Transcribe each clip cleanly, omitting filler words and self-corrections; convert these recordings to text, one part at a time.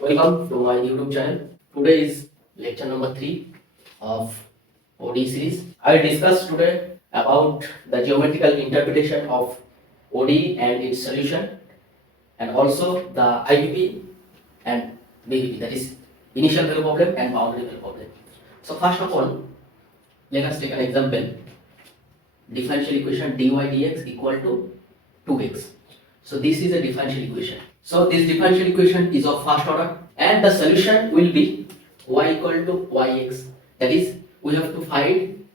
Welcome to my YouTube channel. Today is lecture number 3 of OD series. I will discuss today about the geometrical interpretation of OD and its solution, and also the IUP and BVP, that is initial value problem and boundary value problem. So first of all, let us take an example. Differential equation dy dx equal to 2x. So this is a differential equation. So this differential equation is of first order and the solution will be y equal to yx. That is, we have to find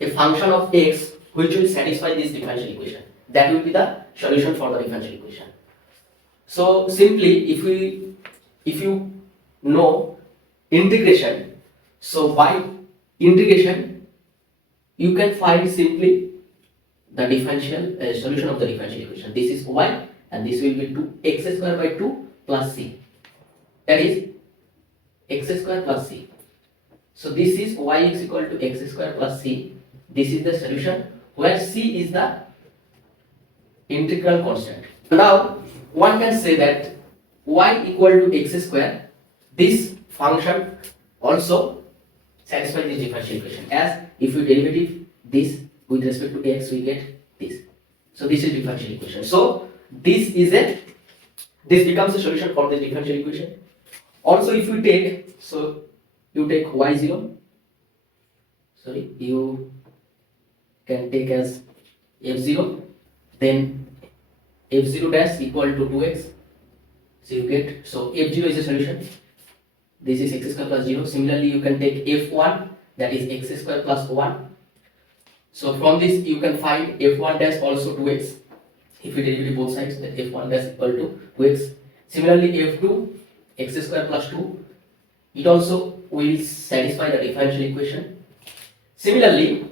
a function of x which will satisfy this differential equation. That will be the solution for the differential equation. So simply, if you know integration, so by integration you can find simply the differential solution of the differential equation. This is y and this will be 2x square by 2 plus c. That is x square plus c. So this is y is equal to x square plus c. This is the solution where c is the integral constant. Now one can say that y equal to x square, this function also satisfies this differential equation, as if we derivative this with respect to x we get this. So this is differential equation. So this becomes a solution for this differential equation. Also if you take, so you take y0, sorry, you can take as f0, then f0 dash equal to 2x. So you get, so f0 is a solution. This is x square plus 0. Similarly, you can take f1, that is x square plus 1. So from this you can find f1 dash also 2x. If we derivative both sides, then f1 dash equal to 2x. Similarly, f2, x square plus 2, it also will satisfy the differential equation. Similarly,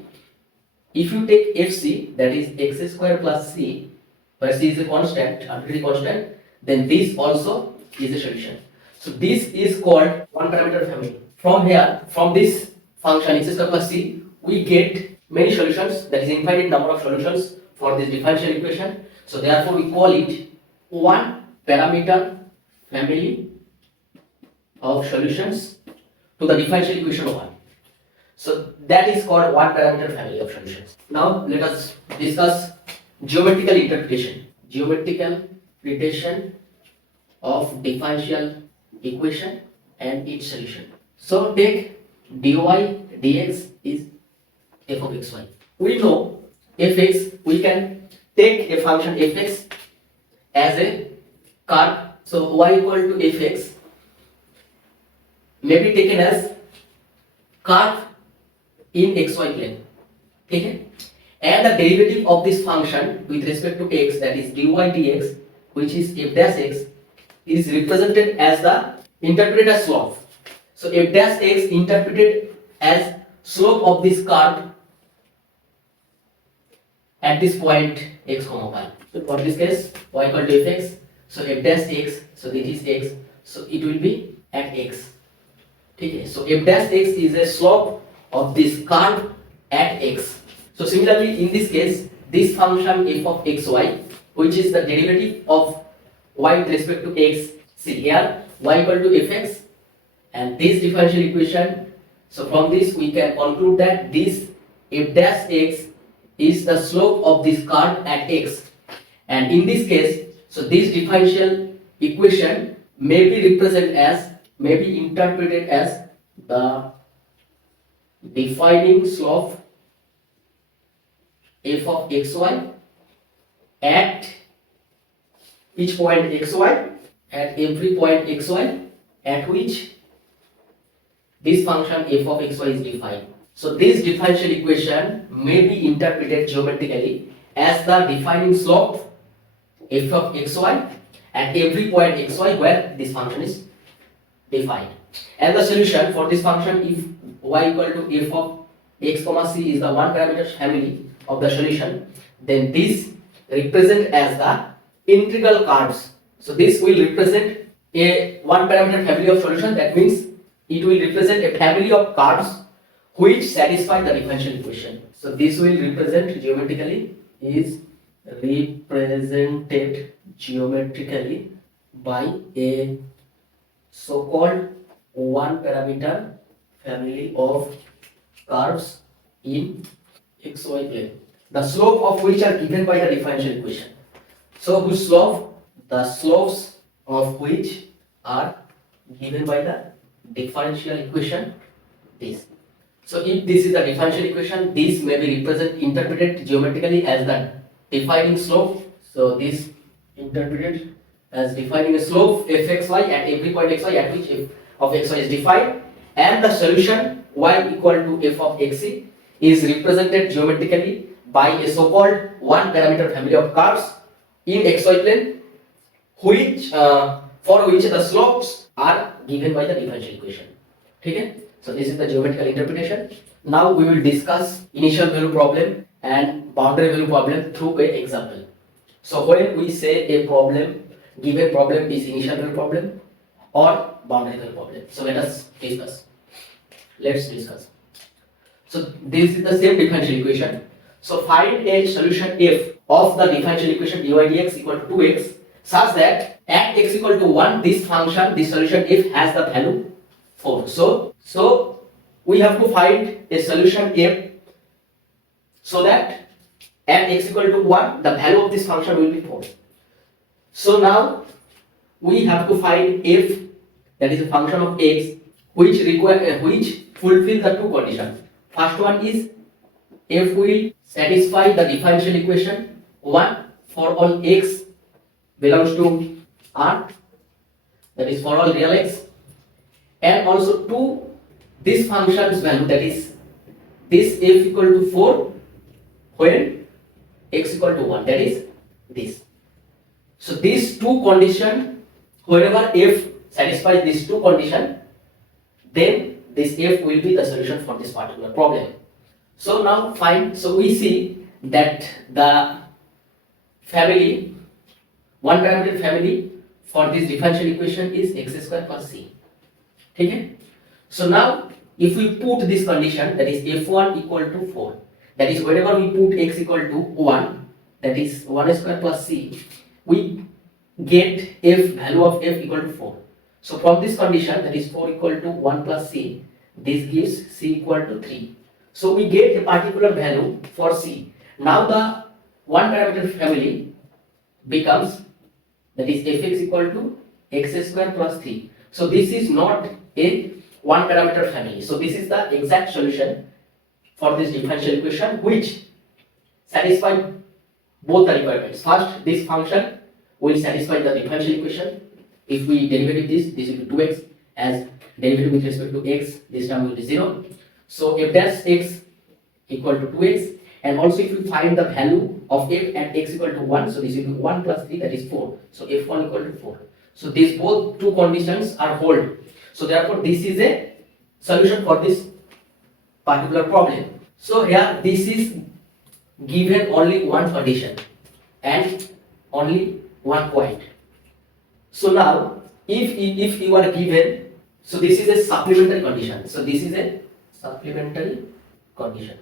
if you take fc, that is x square plus c, where c is a constant, arbitrary constant, then this also is a solution. So this is called one parameter family. From here, from this function x square plus c, we get many solutions, that is infinite number of solutions for this differential equation. So therefore we call it one parameter family of solutions to the differential equation 1. So that is called one parameter family of solutions. Now let us discuss geometrical interpretation. Geometrical interpretation of differential equation and its solution. So take dy dx is f of xy. We know fx, we can take a function fx as a curve. So y equal to fx may be taken as curve in xy plane. Okay? And the derivative of this function with respect to x, that is dy dx, which is f dash x, is represented as the interpreted as slope. So f dash x interpreted as slope of this curve at this point x comma y. So for this case, y equal to fx, so f dash x, so this is x, so it will be at x. Okay, so f dash x is a slope of this curve at x. So similarly in this case, this function f of xy, which is the derivative of y with respect to x, see here y equal to fx and this differential equation. So from this we can conclude that this f dash x is the slope of this curve at x, and in this case, so this differential equation may be interpreted as the defining slope f of xy at each point xy, at every point xy at which this function f of xy is defined. So this differential equation may be interpreted geometrically as the defining slope f of xy at every point xy where this function is defined. And the solution for this function, if y equal to f of x comma c is the one parameter family of the solution, then this represent as the integral curves. So this will represent a one parameter family of solution. That means it will represent a family of curves which satisfy the differential equation. So this will represent geometrically, is represented geometrically by a so-called one parameter family of curves in xy plane, the slope of which are given by the differential equation. So whose slope? The slopes of which are given by the differential equation, this. So if this is the differential equation, this may be interpreted geometrically as the defining slope. So this interpreted as defining a slope fxy at every point xy at which f of xy is defined, and the solution y equal to f of xc is represented geometrically by a so-called one parameter family of curves in xy plane, which for which the slopes are given by the differential equation. Okay? So this is the geometrical interpretation. Now we will discuss initial value problem and boundary value problem through an example. So when we say a problem, given problem is initial value problem or boundary value problem. So let us discuss. Let's discuss. So this is the same differential equation. So find a solution f of the differential equation dy dx equal to 2x such that at x equal to 1 this function, this solution f has the value 4. So we have to find a solution f so that at x equal to 1 the value of this function will be 4. So now we have to find f, that is a function of x, which fulfill the two conditions. First one is f will satisfy the differential equation 1 for all x belongs to R, that is for all real x, and also 2 this function's value, that is this f equal to 4 when x equal to 1, that is this. So these two conditions, whenever f satisfies these two conditions, then this f will be the solution for this particular problem. So now find, so we see that the family, one parameter family for this differential equation is x square plus c. Okay? So now if we put this condition, that is f1 equal to 4, that is whenever we put x equal to 1, that is 1 square plus c, we get f value of f equal to 4. So from this condition, that is 4 equal to 1 plus c, this gives c equal to 3. So we get a particular value for c. Now the one parameter family becomes, that is fx equal to x square plus 3. So this is not a one parameter family. So this is the exact solution for this differential equation which satisfy both the requirements. First, this function will satisfy the differential equation. If we derivative this will be 2x, as derivative with respect to x, this term will be 0. So f dash x equal to 2x, and also if you find the value of f at x equal to 1, so this will be 1 plus 3, that is 4. So f1 equal to 4. So these both two conditions are hold. So therefore this is a solution for this particular problem. So here this is given only one condition and only one point. So now if you are given, so this is a supplementary condition. So this is a supplementary condition.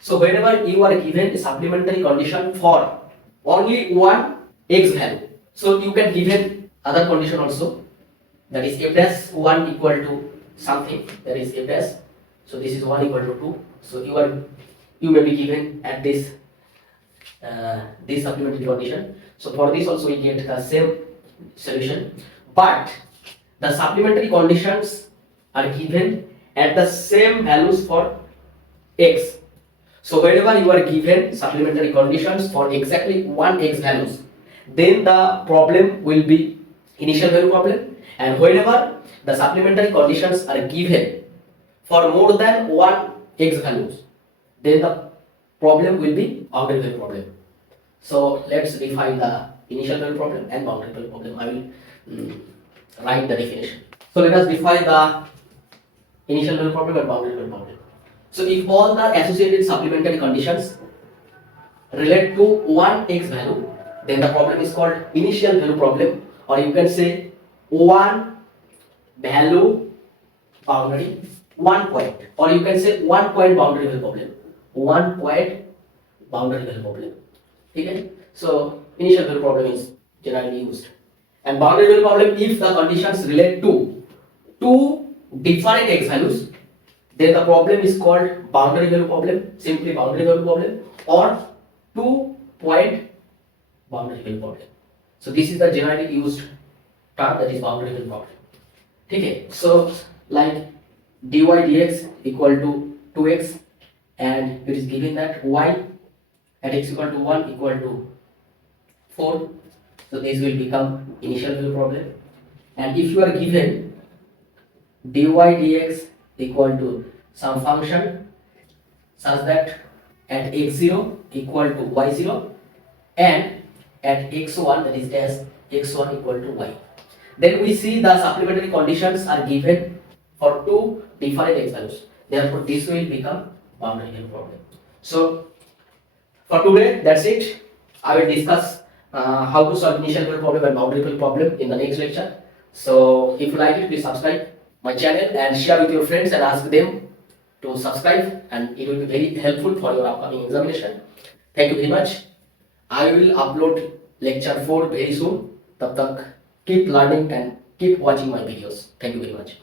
So whenever you are given a supplementary condition for only one x value, so you can given other condition also, that is f dash 1 equal to something, that is f dash, so this is 1 equal to 2. So you may be given at this this supplementary condition. So for this also we get the same solution, but the supplementary conditions are given at the same values for x. So whenever you are given supplementary conditions for exactly one x values, then the problem will be initial value problem, and whenever the supplementary conditions are given for more than one x values, then the problem will be boundary value problem. So let's define the initial value problem and boundary value problem. I will write the definition. So let us define the initial value problem and boundary value problem. So if all the associated supplementary conditions relate to one x value, then the problem is called initial value problem, or you can say one value boundary, one point, or you can say 1 point boundary value problem, 1 point boundary value problem. Okay? So initial value problem is generally used, and boundary value problem if the conditions relate to two different x values, then the problem is called boundary value problem, simply boundary value problem, or 2-point boundary value problem. So this is the generally used term, that is boundary value problem. Okay, so like dy dx equal to 2x, and it is given that y at x equal to 1 equal to 4. So this will become initial value problem. And if you are given dy dx equal to some function such that at x0 equal to y0 and at x1, that is dash x1 equal to y, then we see the supplementary conditions are given for two different x values. Therefore, this will become boundary value problem. So for today, that's it. I will discuss how to solve initial value problem and boundary value problem in the next lecture. So if you like it, please subscribe my channel and share with your friends and ask them to subscribe, and it will be very helpful for your upcoming examination. Thank you very much. I will upload lecture 4 very soon. Tab tak keep learning and keep watching my videos. Thank you very much.